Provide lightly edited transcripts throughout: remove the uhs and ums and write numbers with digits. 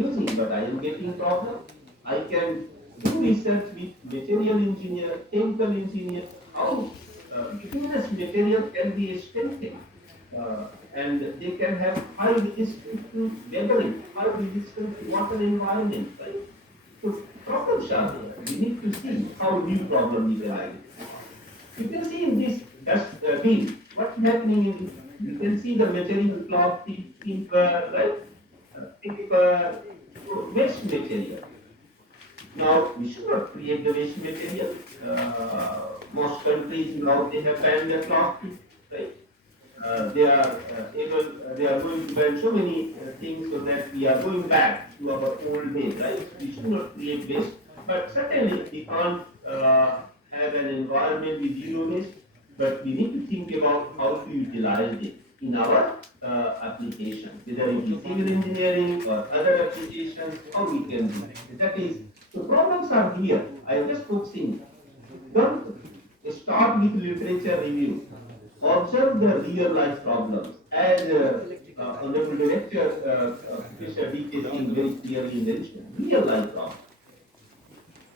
using, but I am getting problem. I can do research with material engineer, chemical engineer, how various material can be strengthened. And they can have high resistance to weathering, high resistance to water environment, right? So problems are there. We need to see how new problem we can identify. You can see in this dust bin, what's happening in, you can see the material cloth, timber, right? Paper, so waste material. Now, we should not create the waste material. Most countries now they have banned the plastic, right? They are going to ban so many things so that we are going back to our old days, right? We should not create waste, but certainly we can't have an environment with zero waste, but we need to think about how to utilize it in our application, whether it is civil engineering or other applications, how we can do. That is, the problems are here. I am just focusing. Don't start with literature review. Observe the real life problems. As Honorable Director Professor D.K. Singh very clearly mentioned, real life problems.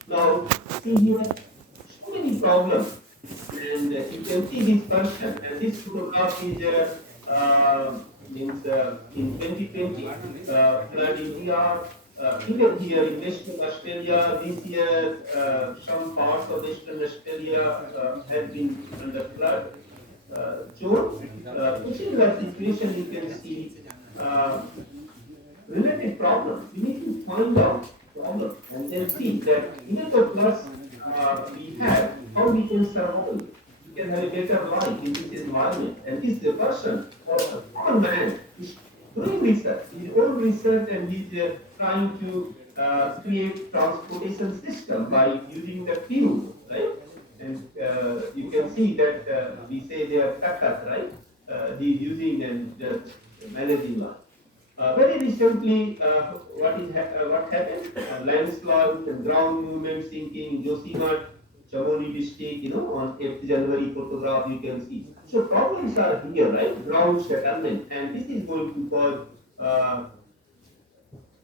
Now, see here, so many problems. And you can see this person, and this photograph is means in 2020, flood in India, even here in Western Australia, this year, some parts of Western Australia have been under flood. So, similar situation you can see related problems. We need to find out problems and then see that even the floods we have, how we can survive. We can have a better life in this environment. And this person or a common man is doing research, his own research, and he's trying to create transportation system by using the fuel, right? And you can see that we say they are takat, right? He's using and managing life. Very recently, what happened? Landslide and ground movement sinking in Josimat, Chamoli district, on 8th January photograph you can see. So problems are here, right? Ground settlement, and this is going to cause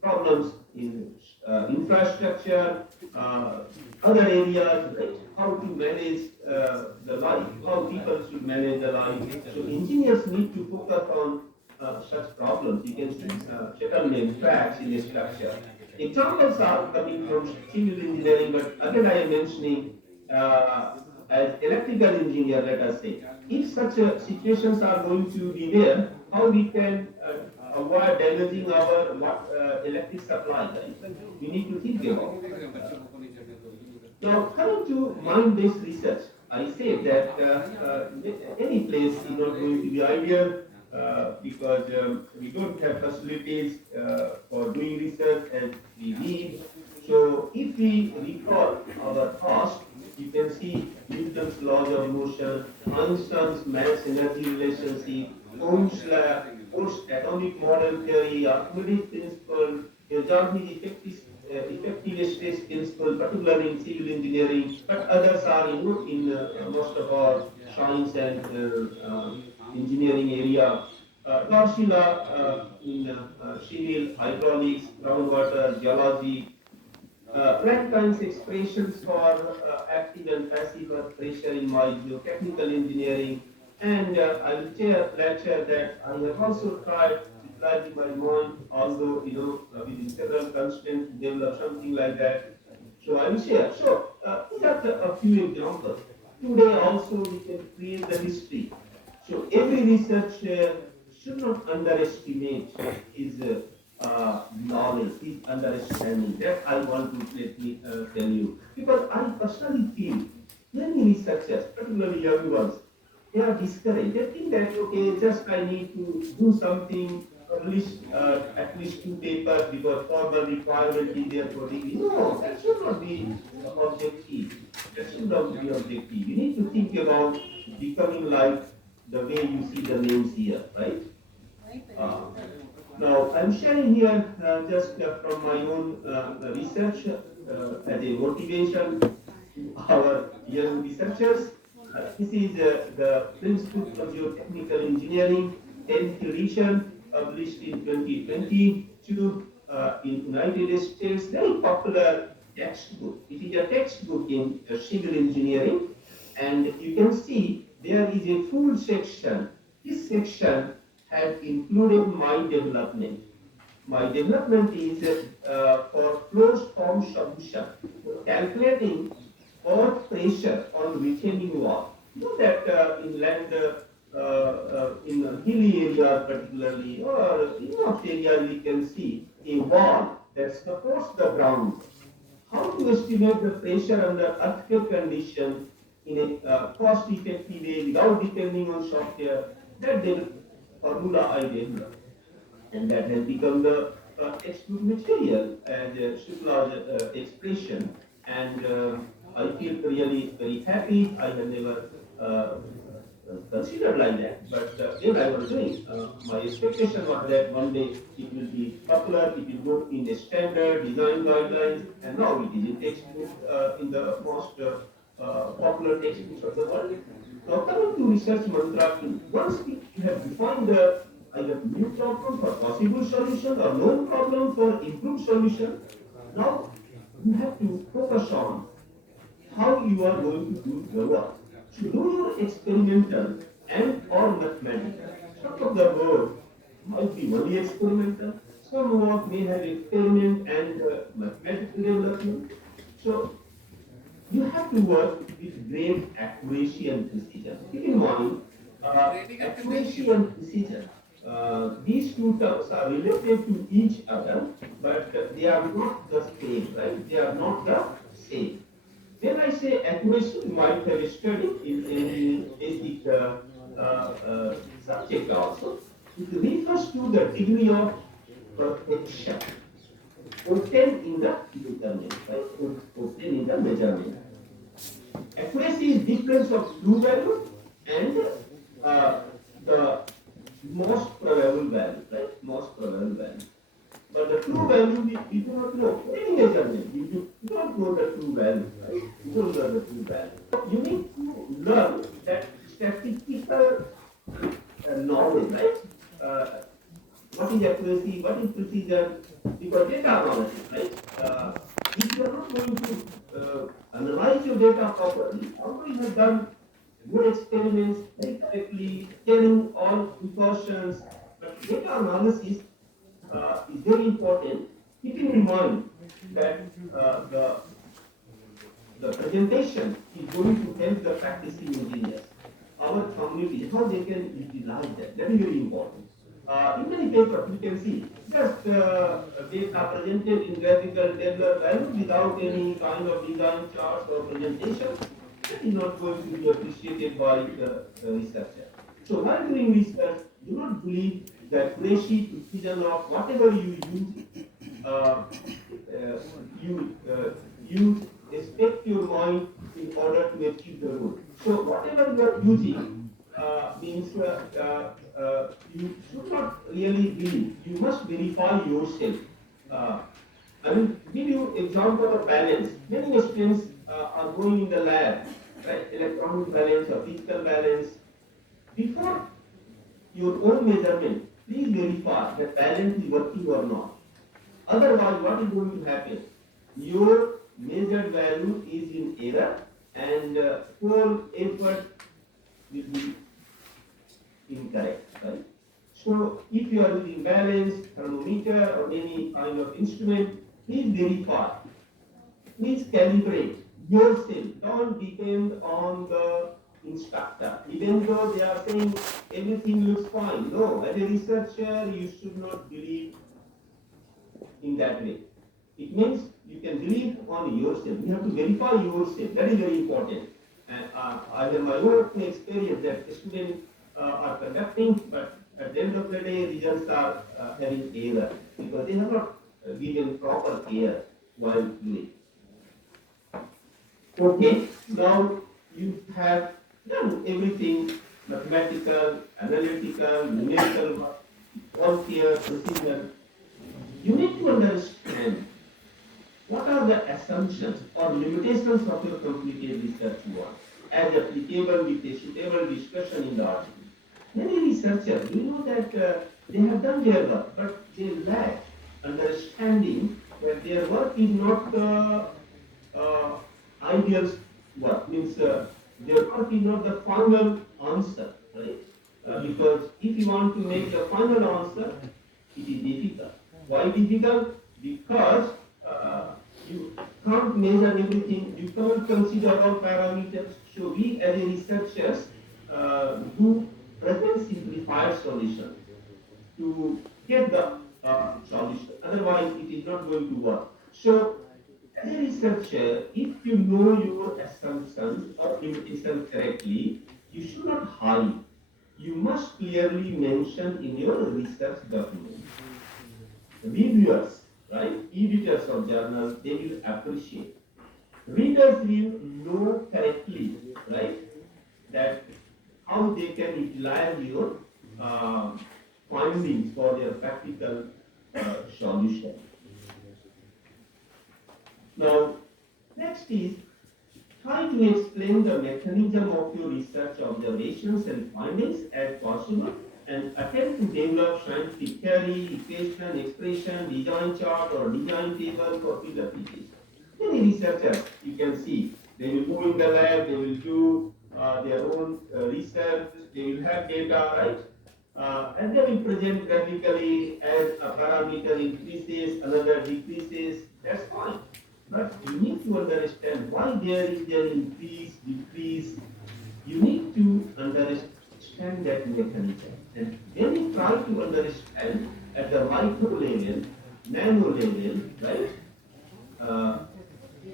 problems in infrastructure, other areas, right? How to manage the life, how people should manage the life. So engineers need to focus on such problems. You can see settlement, cracks in a structure. Examples are coming from civil engineering, but again I am mentioning as electrical engineer, let us say, if such situations are going to be there, how we can avoid damaging our electric supply, right? We need to think about. Now, coming to mind-based research, I say that any place is not going to be ideal because we don't have facilities for doing research as we need. So, if we recall our past, you can see Newton's laws of motion, Einstein's mass energy relationship, Ohm's law, post-atomic model theory, Archimedes principle, Jarvis effective stress principle, particularly in civil engineering, but others are in most of our science and engineering area. Darcy law in civil, hydraulics, groundwater, geology, Rankines expressions for active and passive earth pressure in my geotechnical engineering, and I will lecture that I have also tried utilizing my mind, although with several constraints to develop something like that. So I will share. So these are a few examples. Today also we can create the history. So every researcher should not underestimate his knowledge, his understanding. That I want to let me tell you. Because I personally feel many researchers, particularly young ones, they are discouraged. They think that, okay, just I need to do something, publish at least 2 papers because formal requirement is there for degree. No, that should not be objective. That should not be objective. You need to think about becoming like the way you see the names here, right? Uh, Now, I'm sharing here just from my own research as a motivation to our young researchers. This is the Principles of Geotechnical Engineering, 10th edition, published in 2022. in United States, very popular textbook. It is a textbook in civil engineering, and you can see there is a full section. This section has included my development. My development is for closed form solution, calculating earth pressure on retaining wall. You know that in land, in hilly areas particularly, or in most areas we can see a wall that supports the ground. How to estimate the pressure under earthquake condition in a cost-effective way without depending on software? That formula I developed, and that has become the textbook material as Shukla's expression. And I feel really very happy. I have never considered like that, but when I was doing, my expectation was that one day it will be popular, it will go in the standard design guidelines, and now it is in textbook in the most popular textbooks of the world. Now coming to research mantra, once we have defined the either new problem for possible solution or known problem for improved solution, now you have to focus on how you are going to do the work. So do your experimental and or mathematical. Some of the work might be only experimental. Some work may have experiment and mathematical development. So you have to work with great accuracy and precision. Keep in mind, accuracy and precision. These two terms are related to each other, but they are not the same, right? They are not the same. When I say accuracy, you might have studied in basic subject also. It refers to the degree of perfection obtained in the measurement, right? Obtained in the measurement. Accuracy is difference of true value and the most probable value, right? Most probable value. But the true value we do not know. Any measurement, we do not know the true value, right? We don't know the true value. You need to learn that statistical knowledge, right? What is accuracy, what is precision, because data analysis, right? If you are not going to analyze your data properly, although you have done good experiments very correctly, telling all precautions, but data analysis is very important, keeping in mind that the presentation is going to help the practicing engineers, our community, how they can utilize that. That is very important. In many papers, you can see just data presented in graphical tabular value without any kind of design charts or presentation. That is not going to be appreciated by the researcher. So while doing research, do not believe the accuracy, precision of whatever you use. You expect your mind in order to achieve the goal. So whatever you are using means you should not really believe. You must verify yourself. I will give you example of balance. Many students are going in the lab, right? Electronic balance or physical balance. Before your own measurement, please verify that balance is working or not. Otherwise, what is going to happen? Your measured value is in error and whole effort will be incorrect, right? So if you are using balance, thermometer or any kind of instrument, please verify. Please calibrate yourself. Don't depend on the instructor. Even though they are saying everything looks fine. No, as a researcher, you should not believe in that way. It means you can believe on yourself. You have to verify yourself. That is very important. And I have my own experience that students are conducting, but at the end of the day, results are having error because they have not given proper care while doing. Okay, now you have done everything mathematical, analytical, numerical, all care, precision. You need to understand what are the assumptions or limitations of your completed research work as applicable with a suitable discussion in the article. Many researchers, we know that they have done their work, but they lack understanding that their work is not ideal work, means their work is not the final answer, right? Because if you want to make the final answer, it is difficult. Why difficult? Because you can't measure everything, you can't consider all parameters. So we as a researchers do present simplified solution to get the solution. Otherwise, it is not going to work. So, as a researcher, if you know your assumptions or limitations correctly, you should not hide. You must clearly mention in your research document. Reviewers, right? Editors of journals, they will appreciate. Readers will know correctly, right? That how they can utilize your uh, findings for their practical solution. Now, next is try to explain the mechanism of your research observations and findings as possible and attempt to develop scientific theory, equation, expression, design chart or design table for field application. Many researchers, you can see, they will go in the lab, they will do their own research, they will have data, right? And they will present graphically as a parameter increases, another decreases, that's fine. But you need to understand why there is an increase, decrease. You need to understand that mechanism. And then you try to understand at the micro level, nano level, right? Uh,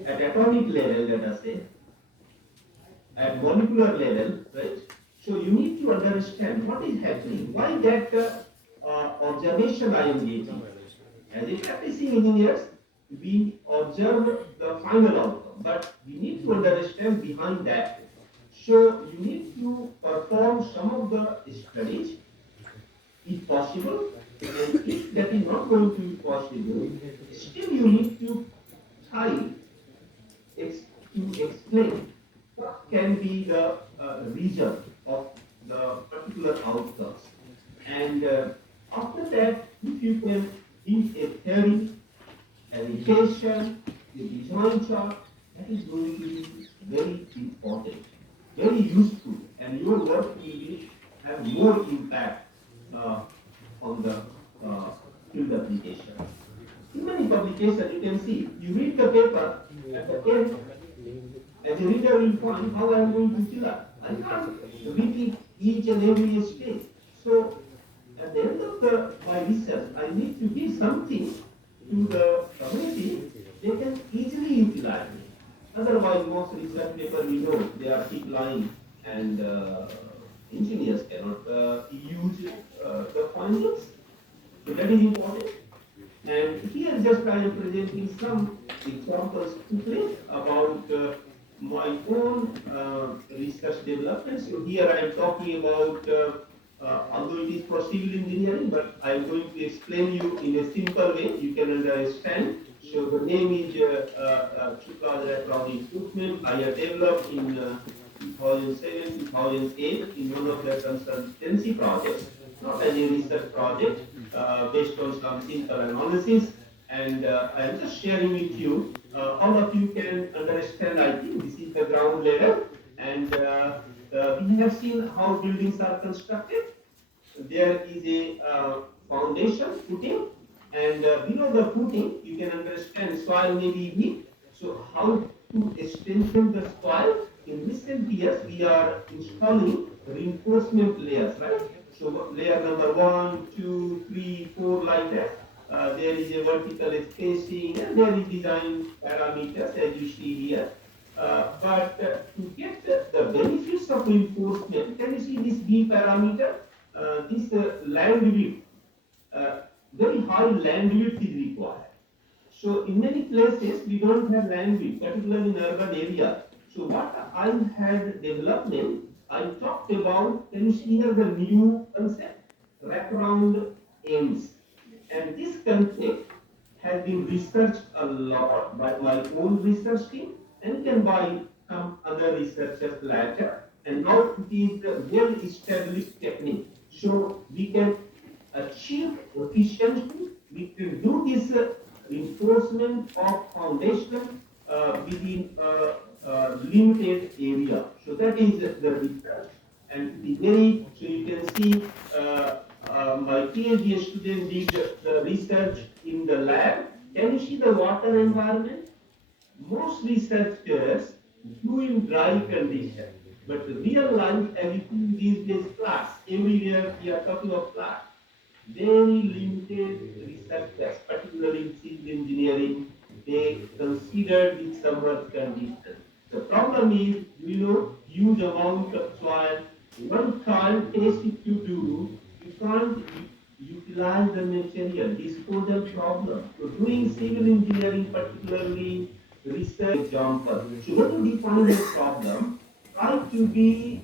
at atomic level, let us say, at molecular level, right? So you need to understand what is happening, why that observation I am getting. As a practicing engineers, we observe the final outcome, but we need to understand behind that. So you need to perform some of the studies, if possible, and if that is not going to be possible, still you need to try to explain what can be the result of the particular outcomes. And after that, if you can give a theory, an equation, a design chart, that is going to be very important, very useful, and your work will be, have more impact on the field application. In many publications, you can see, you read the paper, at the end, as a reader will find how I am going to fill up. I can't repeat each and every stage. So, at the end of my research, I need to give something to the community they can easily utilize it. Otherwise, most research paper we know they are keep lying, and engineers cannot use the findings. So that is important. And here just I am presenting some examples quickly about my own research development. So here I am talking about, although it is for civil engineering, but I am going to explain you in a simple way you can understand. So the name is Chukla Electronic Equipment. I have developed in 2007, 2008 in one of the consultancy projects, not as a research project, based on some simple analysis. And I'm just sharing with you. All of you can understand, I think, this is the ground level. And we have seen how buildings are constructed. There is a foundation footing, and below the footing, you can understand soil may be weak. So how to strengthen the soil? In recent years, we are installing reinforcement layers, right? So layer number 1, 2, 3, 4, like that. There is a vertical spacing, and there is design parameters as you see here. But to get the benefits of reinforcement, can you see this B parameter? This land width, very high land width is required. So in many places we don't have land width, particularly in urban areas. So what I had development, I talked about, can you see here the new concept, wraparound ends. And this concept has been researched a lot by my own research team and then by some other researchers later. And now it is a well-established technique. So we can achieve efficiency we can do this reinforcement of foundation within limited area. So that is the research. And it is very, so you can see my PhD student did the research in the lab. Can you see the water environment? Most researchers do in dry condition, but real life, as you see these days, floods, everywhere we are talking of floods. Very limited researchers, particularly in civil engineering, they considered the submerged condition. The problem is, huge amount of soil. One trial test if you do, you can't utilize the material, disposal problem. So doing civil engineering, particularly research example. So when you define a problem, try to be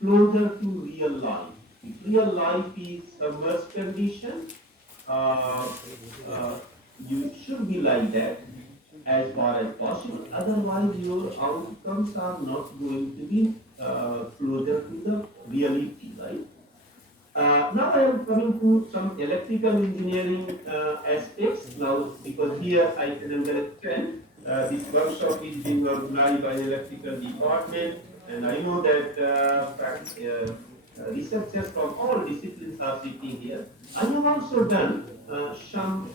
closer to real life. If real life is submerged condition, uh, uh, you should be like that as far as possible. Otherwise, your outcomes are not going to be closer to the reality, right? Now I am coming to some electrical engineering aspects now, because here I can understand this workshop is being organized by the electrical department, and I know that researchers from all disciplines are sitting here. I have also done some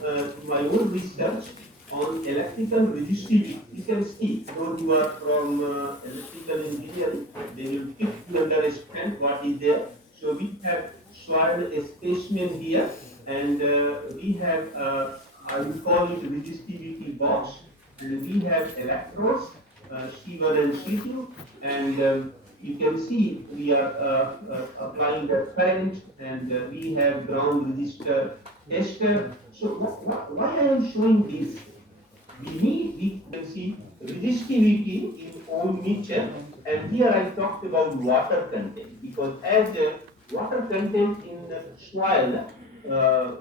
my own research on electrical resistivity. You can see those who are from electrical engineering, they will quickly understand what is there. So we have soil specimen here, and we have, I will call it resistivity box, and we have electrodes, C1 and C2, and you can see we are applying the current, and we have ground resistor tester. So why I am showing this? We can see resistivity in own nature, and here I talked about water content, because as water content in soil uh,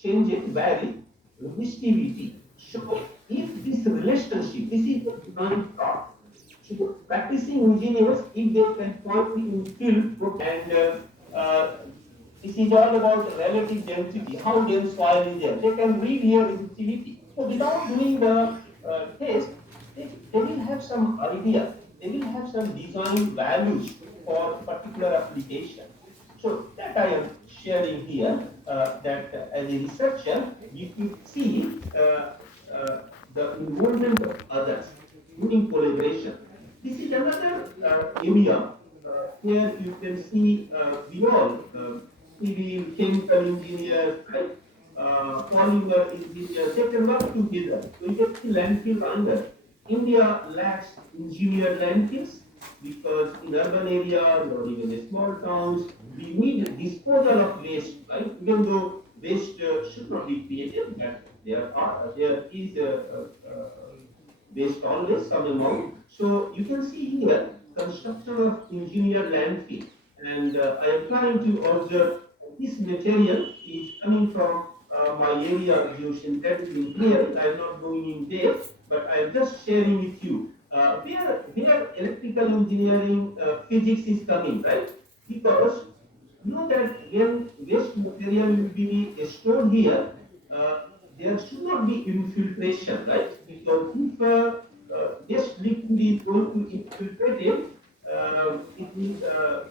changes vary resistivity. So if this relationship, this is the design thought. So practicing engineers, if they can point in field, and this is all about relative density, how dense soil is there. They can read here resistivity. So without doing the test, they will have some idea. They will have some design values for particular application. So that I am sharing here, that as a researcher, you could see the involvement of others, including collaboration. This is another area. Here you can see we all, civil, chemical engineers, right? Polymer engineers, they can work together. So you can see landfill under. India lacks engineered landfills, because in urban areas or even in small towns, we need disposal of waste, right? Even though waste should not be created, but there is waste always some amount. So you can see here construction of engineered landfill, and I am trying to observe this material is coming from my area of geosynthetic engineering. I am not going in depth, but I am just sharing with you where electrical engineering physics is coming, right? Because you know that when waste material will be stored here, uh, there should not be infiltration, right? Because if waste liquid is going to infiltrate it, it will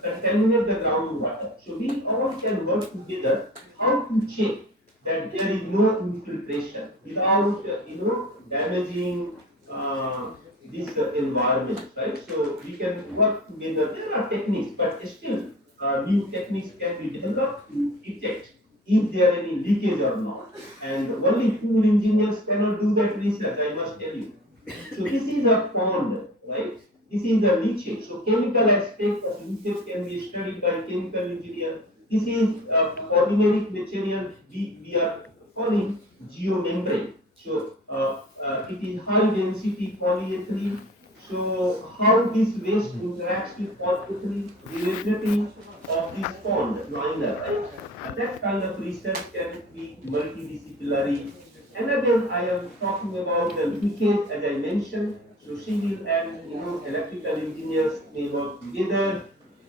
contaminate the groundwater. So we all can work together how to check that there is no infiltration without, damaging this environment, right? So we can work together. There are techniques, but still new techniques can be developed to detect if there are any leakage or not. And only civil engineers cannot do that research, I must tell you. So this is a pond, right? This is the leachate. So chemical aspect of leachate can be studied by chemical engineer. This is polymeric material we are calling geomembrane. So it is high density polyethylene. So how this waste interacts with polyethylene, rigidity of this pond liner, right? That kind of research can be multidisciplinary. And again, I am talking about the leakage, as I mentioned. So civil and electrical engineers may work together,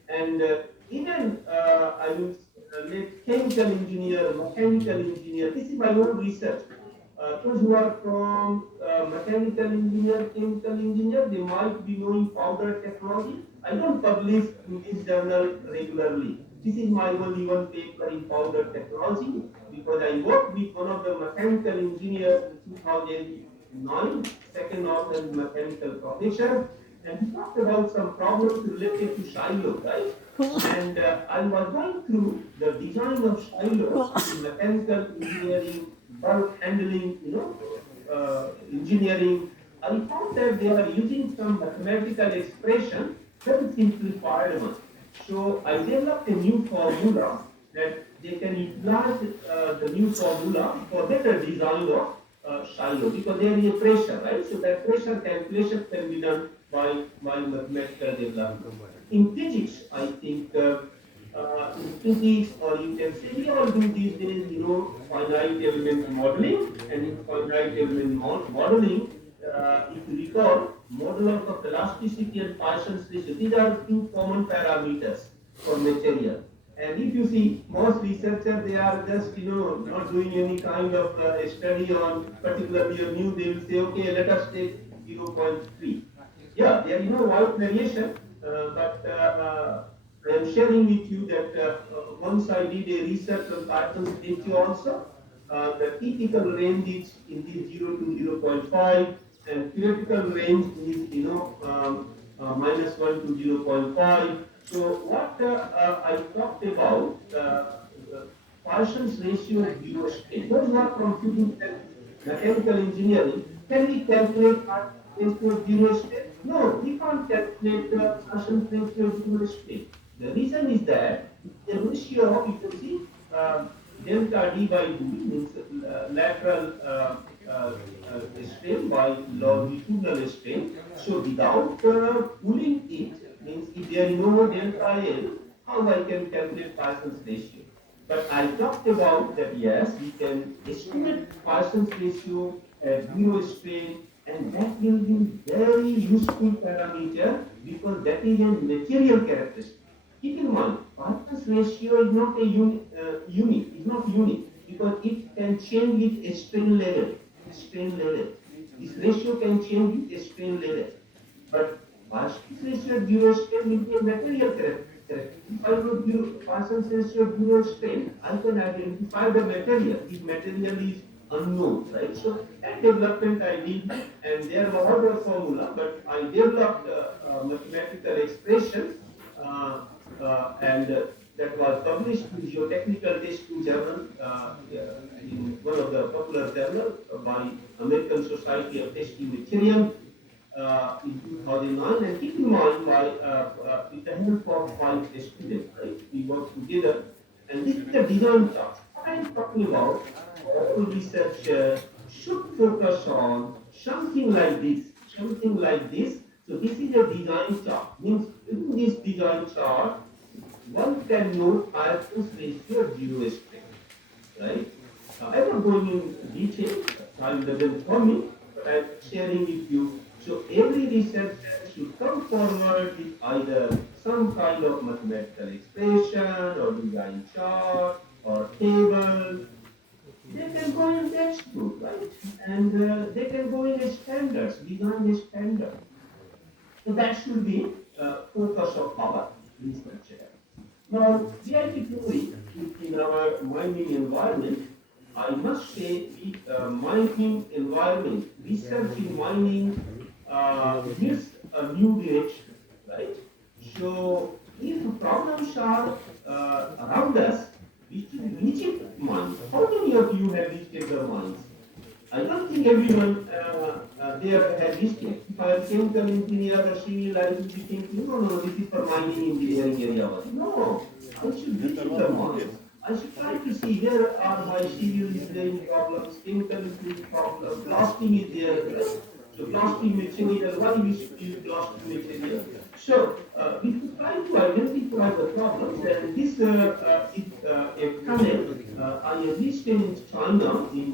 and even I will chemical engineer, mechanical engineer. This is my own research. Those who are from mechanical engineer, chemical engineer, they might be knowing powder technology. I don't publish in this journal regularly. This is my only one paper in powder technology because I worked with one of the mechanical engineers in 2009, second author in mechanical professor, and he talked about some problems related to silo, right? And I was going through the design of silos in mechanical engineering, bulk handling, engineering. I found that they are using some mathematical expression, very simplified one. So I developed a new formula that they can utilize the new formula for better design of silo because there is a pressure, right? So that pressure calculation can be done by mathematical development. In physics, I think in physics, or you can say we all do these days, finite element modeling, and in finite element modeling, if you recall, modulus of elasticity and Poisson's ratio, these are two common parameters for material. And if you see most researchers, they are just not doing any kind of study on particularly a new. They will say, okay, let us take 0.3. Yeah, there is no wide variation, but I am sharing with you that once I did a research on Poisson's ratio also. The typical range is in the 0 to 0.5, and theoretical range is minus 1 to 0.5. So what I talked about Poisson's ratio of zero state. Those who are from physics and mechanical engineering, can we calculate Poisson's ratio of zero state? No, we can't calculate the Poisson's ratio of zero state. The reason is that the ratio of, you can see, delta d by d means lateral strain by longitudinal strain. So without pulling it, means if there is no delta L, how I can calculate Poisson's ratio? But I talked about that, yes, we can estimate Poisson's ratio at zero strain, and that will be very useful parameter because that is a material characteristic. Keep in mind, Poisson's ratio is not a unique. It's not unique because it can change with a strain level. Strain level. This ratio can change with a strain level. But Poisson's ratio of zero strain will be a material characteristic. If I know Poisson's ratio of zero strain, I can identify the material. If material is unknown, right? So that development I did, and there was other formula, but I developed mathematical expression. And that was published in Geotechnical Test Tube Journal in one of the popular journals by American Society of Testing Material in 2009. And keep in mind, with the help of five students, right, we worked together. And this is the design task. What I am talking about, all researchers should focus on something like this, something like this. So this is a design chart. Means in this design chart, one can know Poisson's ratio of zero strain, right? I'm not going in detail, time doesn't permit, but I'm sharing with you. So every researcher should come forward with either some kind of mathematical expression or design chart or table. They can go in textbook, right? And they can go in standards, design standard. So that should be focus of our research. Now, VIP theory in our mining environment, I must say the mining environment, research in mining gives a new direction, right? So if problems are around us, we should visit mines. How many of you have visited the mines? I don't think everyone there has visited. If I am chemical engineer or civil, I will be thinking, no, this is for mining engineering area. No, I should visit the mines. I should try to see where are my civil engineering problems, chemical engineering problems, blasting is there. Right? So blasting material, why we should use blasting material? So we should try to identify the problems, and this is a tunnel I visited in China in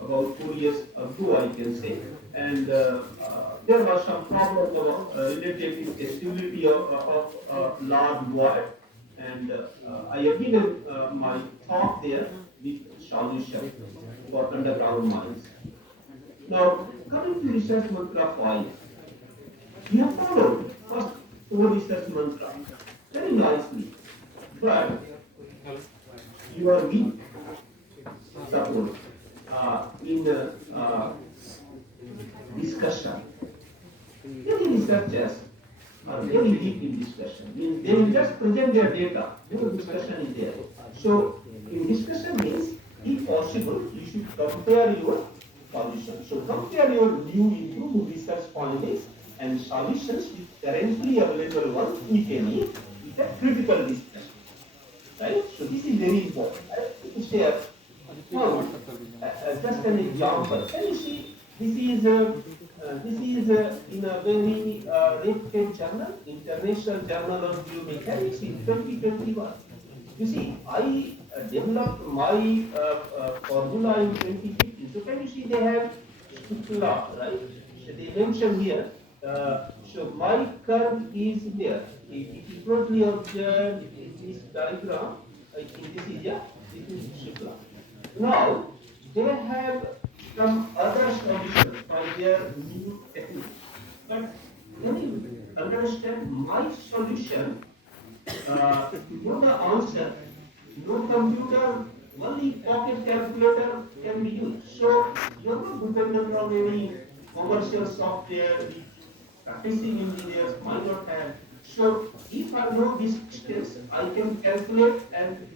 about 4 years ago, I can say, and there was some problem related to the stability of large wire. and I have given my talk there with solution for underground mines. Now, coming to research mantra 5, we have followed first four research mantra very nicely, but you are weak, suppose, in discussion. Many researchers are very deep in discussion. Means they will just present their data. No discussion is there. So in discussion means, if possible, you should compare your solutions. So compare your new improved research findings and solutions with currently available ones, if any, with a critical discussion. Right? So this is very important. I want to share now, just an example. Can you see this is in a very reputed journal, International Journal of Geomechanics in 2021. You see, I developed my formula in 2015. So can you see they have Shukla, right? So they mention here. So my curve is there. If you closely observe in this diagram, in this area, this is Shukla. Now, they have some other solutions for their new technique. But can you understand my solution? To know the answer, no computer, only pocket calculator can be used. So you're not dependent on any commercial software which practicing engineers might not have. So if I know these steps, I can calculate and